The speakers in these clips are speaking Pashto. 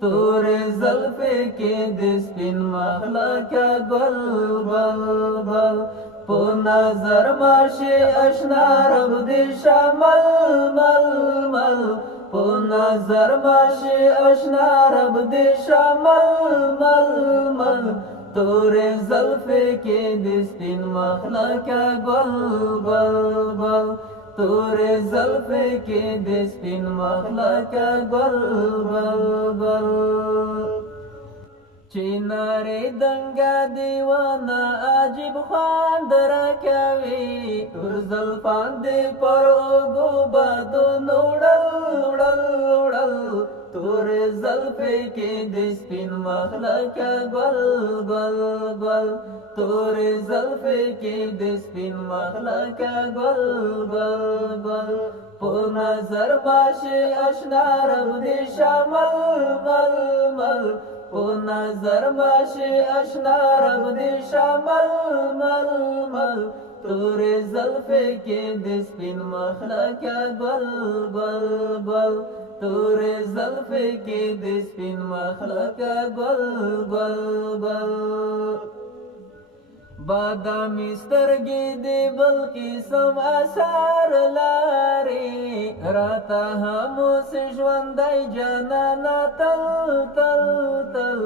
تورے زلفے کے د سپین مخلقه گل گل گل په نظر ماشي اشنا رب دې شامل مل مل په نظر ماشي اشنا رب دې شامل مل مل تورے زلفے کے د سپین مخلقه گل گل گل تورے زلفے کے د سپین مخلقه گل گل گل چینارے دنگا دیوانا عجیب خواند راکوي تور زلفان دی پر اوگو بادو نوڑل وڑل وڑل تورے زلفے کے د سپین مخلقه گل گل گل تورے زلفے کے د سپین مخلقه گل گل گل په نظر ماشي اشنا رب دې شامل مل مل په نظر ماشي اشنا رب دې شامل مل مل تورے زلفے کے د سپین مخلقه گل گل گل تورے زلفے کے د سپین مخلقه گل گل گل بادامی سترگی دی بل قسم اثار لاری راتا هموس ژوندی جانانا تل تل تل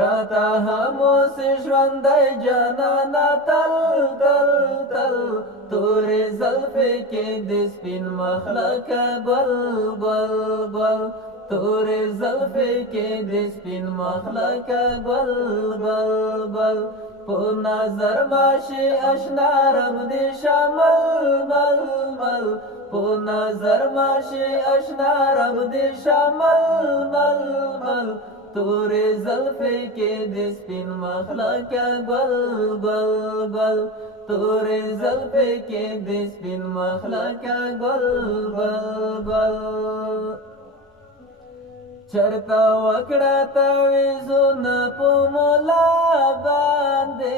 راتا هموس ژوندی جانانا تل تل تل تورے زلفے کے د سپین مخلقه گل گل گل تورے زلفے کے د سپین مخلقه گل گل گل په نظر ماشي اشنا رب دې شامل مل مل په نظر ماشي اشنا رب دې شامل مل مل تورے زلفے کے د سپین مخلقه گل گل گل تورے زلفے کے د سپین مخلقه گل گل گل چرتا وکړه تعویذونه په مولا باندې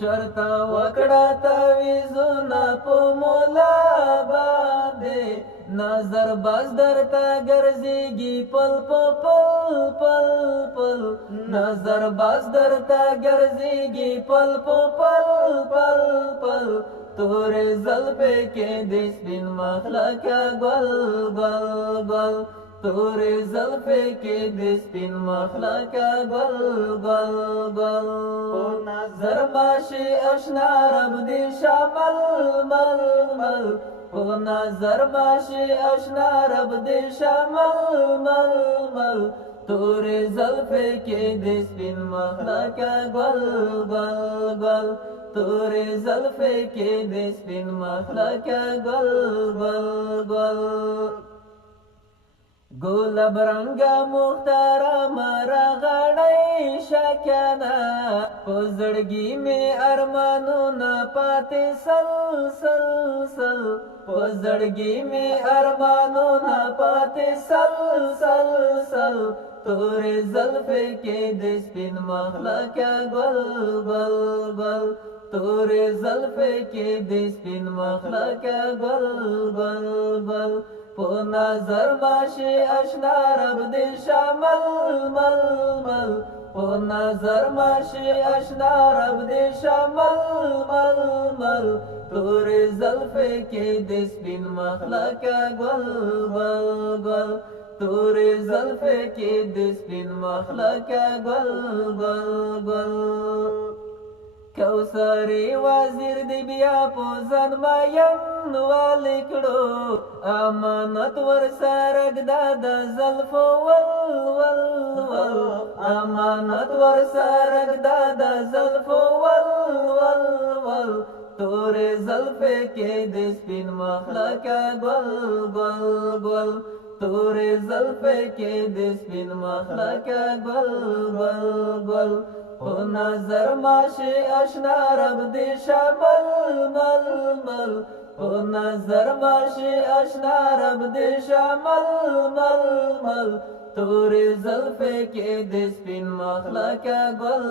چرتا وکړه تعویذونه په مولا باندې نظر باز درته ګرځېږي پل پل پل پل نظر باز درته ګرځېږي پل پل پل پل تورے زلفے کے د سپین مخلقه گل گل گل تورے زلفے کے د سپین مخلقه گل گل گل په نظر ماشي اشنا رب دې شامل مل مل په نظر ماشي اشنا رب دې شامل مل مل تورے زلفے کے د سپین مخلقه گل گل گل تورے زلفے کے د سپین مخلقه گل گل گل گلاب رنگا مختارم راغړی شکنا پزړګي می ارمانونه پاتې سل سل سل پزړګي می ارمانونه پاتې سل سل سل تورے زلفے کے د سپین مخلقه گل گل گل تورے زلفے کے د سپین مخلقه گل گل گل په نظر ماشي اشنا رب دې شامل مل مل په نظر ماشي اشنا رب دې شامل مل مل تورے زلفے کے د سپین مخلقه گل گل گل تورے زلفے کے د سپین مخلقه گل گل گل کوثری وزیر دی بیا په ځان مین والکړو امانت ور سره ګدا د زلفو ول ول ول امانت ور سره ګدا د زلفو ول ول ول تورے زلفے کے د سپین مخلقه گل گل گل تورے زلفے کے د سپین مخلقه گل گل گل په نظر ماشي اشنا رب دې شامل مل مل په نظر ماشي اشنا رب دې شامل مل مل تورے زلفے کے د سپین مخلقه گل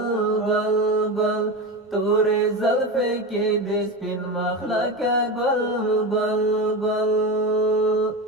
گل گل تورے زلفے کے د سپین مخلقه گل گل گل